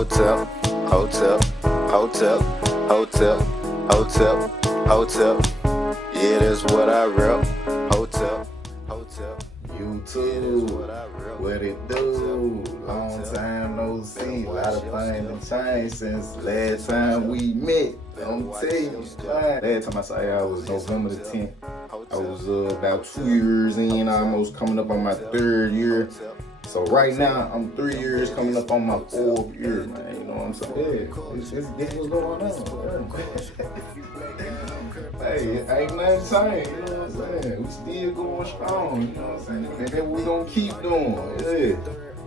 hotel, hotel, hotel, hotel, hotel, hotel. Yeah, that's what I rep. Hotel, hotel. YouTube, what it do? Long time no see. A lot of things have changed since last time we met. I'm telling you, last time I saw y'all was November the 10th. I was about 2 years in, almost coming up on my 3rd year. So right now, I'm 3 years coming up on my 4th year, man. You know what I'm saying? Yeah, this what's going on. Hey, ain't nothing changed, you know what I'm saying? We still going strong, you know what I'm saying? And that's what we gonna keep doing, yeah.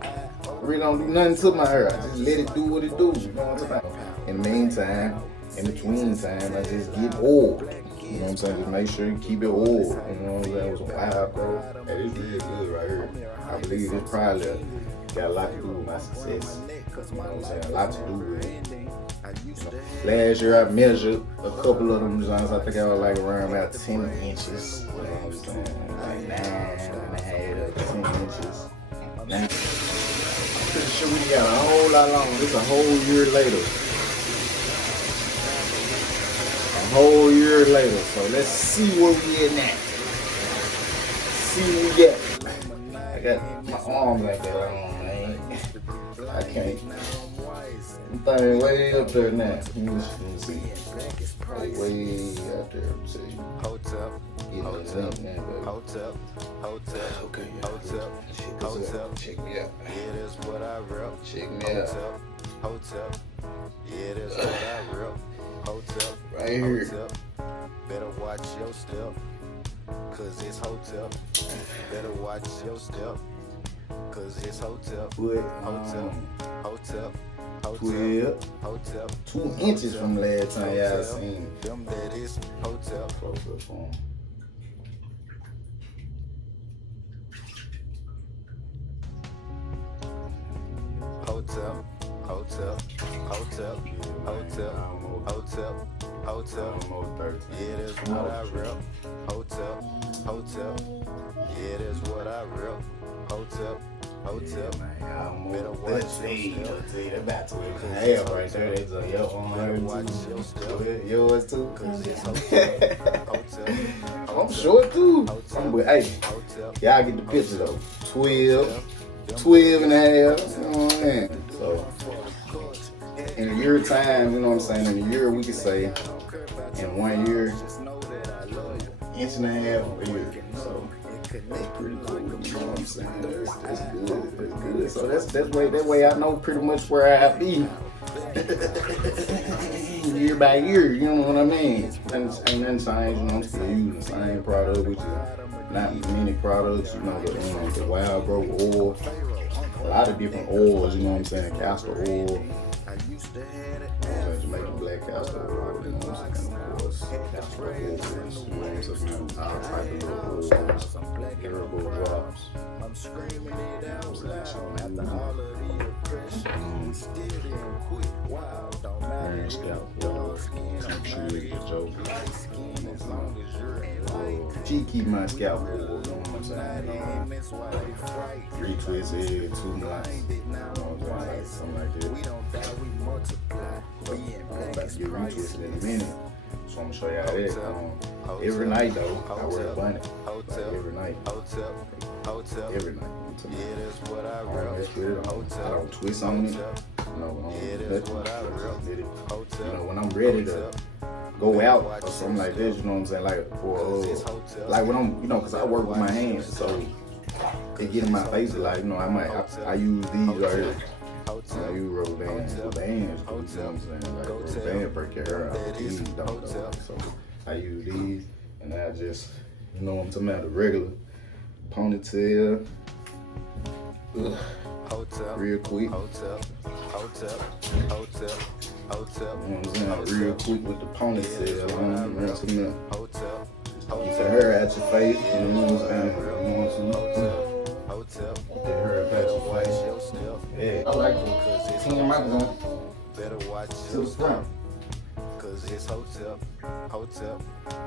I really don't do nothing to my hair. I just let it do what it do, you know what I'm saying? In the meantime, in between time, I just get oil. You know what I'm saying? Just make sure you keep it oil. You know what I'm saying? It was a while, bro. Hey, this real good right here. I believe this probably got a lot to do with my success. You know what I'm saying? A lot to do with it. Last year I measured a couple of them joints. I think I was like around about 10 inches. You know what I'm saying? Like 9.5 to 10 inches. Now, I'm pretty sure we got a whole lot longer. This a whole year later. A whole year later. So let's see where we at now. See where we at. I got my arms like that on, man. I can't. I'm thinking way up there now. Let me see. Way out there. See. Hotel, hotel, hotel, hotel, okay, hotel, hotel. Check me out. Yeah, that's what I rep. Check me out. Hotel, hotel. Yeah, that's what I rep. Hotel, right here. Hotel. Better watch your step, cause it's hotel. Better watch your step, cause it's hotel. Hotel, hotel. 12, hotel, 2 inches from last time y'all seen them. That is hotel. Close up for 'em. Hotel, hotel, hotel, hotel, hotel, hotel. Almost 13. Yeah, that's what I rep. Hotel, hotel. Yeah, that's what I rep. Hotel, hotel. Yeah, man, better almost watch 13. your step. They about to half right there. They say your arm Watch your step. yours too. Cause it's hotel, hotel. I'm short too. But hey, Hotel. y'all get the picture though. 12 and a half. You know what I'm saying? So in a year time, you know what I'm saying? In a year we could say in 1 year, inch and a half a year. So that's pretty cool. You know what I'm saying? That's good. That's good. So that way I know pretty much where I be. Year by year, you know what I mean? Ain't nothing changed, you know, I'm still using the same product, which is not many products, you know, the wild growth oil, a lot of different oils, you know what I'm saying, castor oil, Jamaican black castor oil, you know what I'm saying, of course, castor oils, you know what I'm saying, all type of little oils, herbal drops. I'm screaming it out loud after all of the oppression. Still didn't quit. Wow, don't matter. She keep my scalp oil, you know what I'm saying? Retwist every 2 months. You know what I'm saying? Something like that. I'm about to get retwisted in a minute. So I'm gonna show y'all that. Every night though, I wear a bunny. Like every night. Every night. Yeah, that's what I rep. I don't twist on it. No, that's what I rep. You know, when I'm ready to go out or something like this, you know what I'm saying? Like for like when I'm, you know, cause I work with my hands, so it get in my face. Like, you know, I use these right here. I use rubber bands. Bands, you know what I'm saying? Like rubber band break your hair out. These don't though. So I use these, and I just, you know what I'm talking about, the regular ponytail. Real quick. Hotel, hotel, hotel, hotel. You know what I'm saying? Real quick with the ponytail. You know what I'm saying? Hotel, Get your hair out your face. You know what I'm saying? You know what I'm saying? hotel. Get your hair out your face. Yeah. I like it. 10 my gun. Better watch to the front. Cause it's hotel, hotel,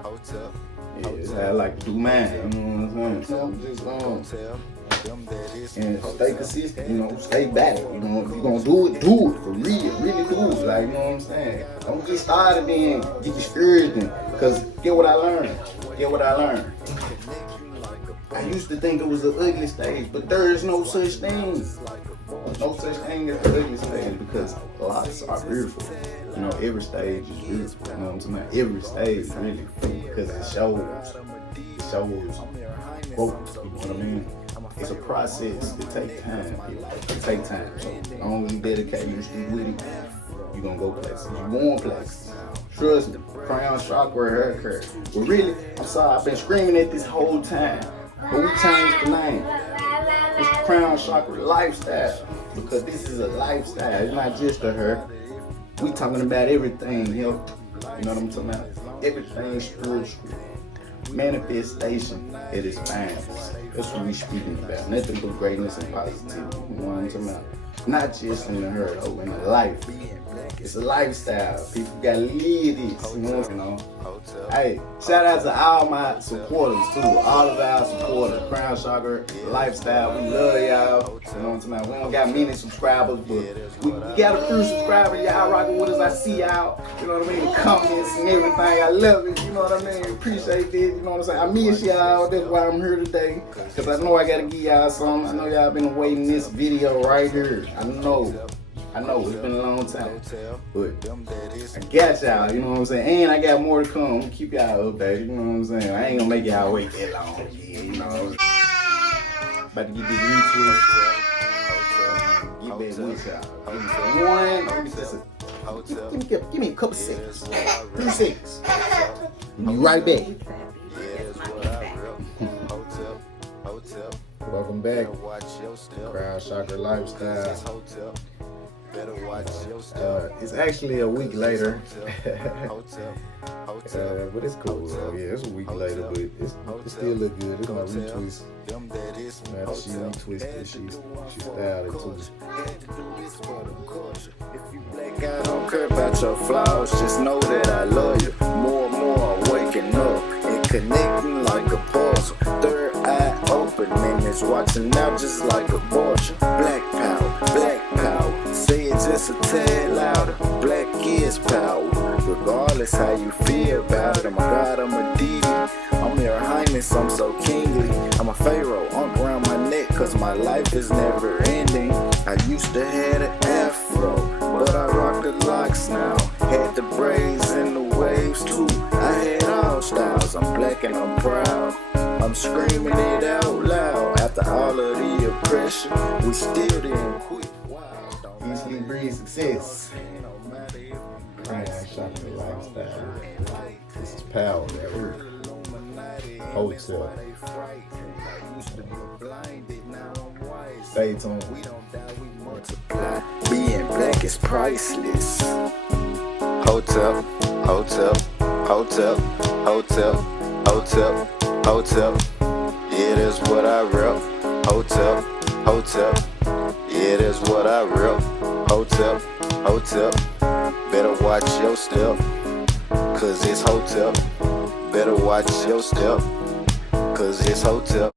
hotel. Yeah, that's how I like to do mine. You know what I'm saying? So I'm just hotel, and stay consistent, you know, stay back. You know, if you're gonna do it for real, really do it. Like, you know what I'm saying? Don't get started then, get discouraged, because get what I learned. I used to think it was the ugly stage, but there is no such thing. No such thing as the ugly stage, because lots are beautiful. You know, every stage is beautiful. You know what I'm saying? Every stage really, because it shows growth. You know what I mean? It's a process. It takes time. It takes time. So as long as you dedicate, you stick with it, you're gonna go places. You're going places. Trust me. Crown Chakra haircut. But really, I'm sorry, I've been screaming at this whole time. But we changed the name. It's Crown Chakra Lifestyle. Because this is a lifestyle. It's not just a hair. We talking about everything, you know what I'm talking about? Everything spiritual. Manifestation at its finest. That's what we speaking about. Nothing but greatness and positivity. You know what I'm talking about? Not just in the herd, though, in the life. It's a lifestyle. People gotta live this. You know? Hey, shout out to all my supporters too. All of our supporters. Crown Chakra Lifestyle. We love y'all. You know what I'm talking about? We don't got many subscribers, but we got a few subscribers. Y'all rocking with us. I see y'all. You know what I mean? The comments and everything. I love it. You know what I mean? Appreciate it. You know what I'm saying? I miss y'all. That's why I'm here today. Because I know I gotta give y'all something. I know y'all been waiting this video right here. I know, it's been a long time, but I got y'all, you know what I'm saying? And I got more to come. I'm gonna keep y'all updated, you know what I'm saying? I ain't gonna make y'all wait that long, yeah, you know. About to get this retwist. Get back with y'all. Give me a couple seconds. 3 seconds. Be right back. Welcome back. Crown Chakra Lifestyle. It's actually a week later. But it's cool. Yeah, it's a week later, but it still look good. It's my retwist. Man, she retwisted. She styled it too. I don't care about your flaws, just know that I love you. More and more I'm waking up and connecting like a puzzle. Third eye open and it's watching out just like a vulture. Black power, say it just a tad louder. Black is power, regardless how you feel about it. I'm a god, I'm a deity, I'm your highness, I'm so kingly. I'm a pharaoh, I'm around my neck cause my life is never ending. I used to have an afro, but I rock the locks now. Had the braids and the waves too. I had all styles. I'm black and I'm proud. I'm screaming it out loud. After all of the oppression, we still didn't quit. Easily breed success. Crown Chakra Lifestyle. This is power, man. Hotel. Stay tuned. Being black is priceless. Hotel. Yeah, that's what I rep. Hotel. Yeah, that's what I rep. Hotel. Better watch your step, cause it's hotel. Better watch your step, cause it's hotel.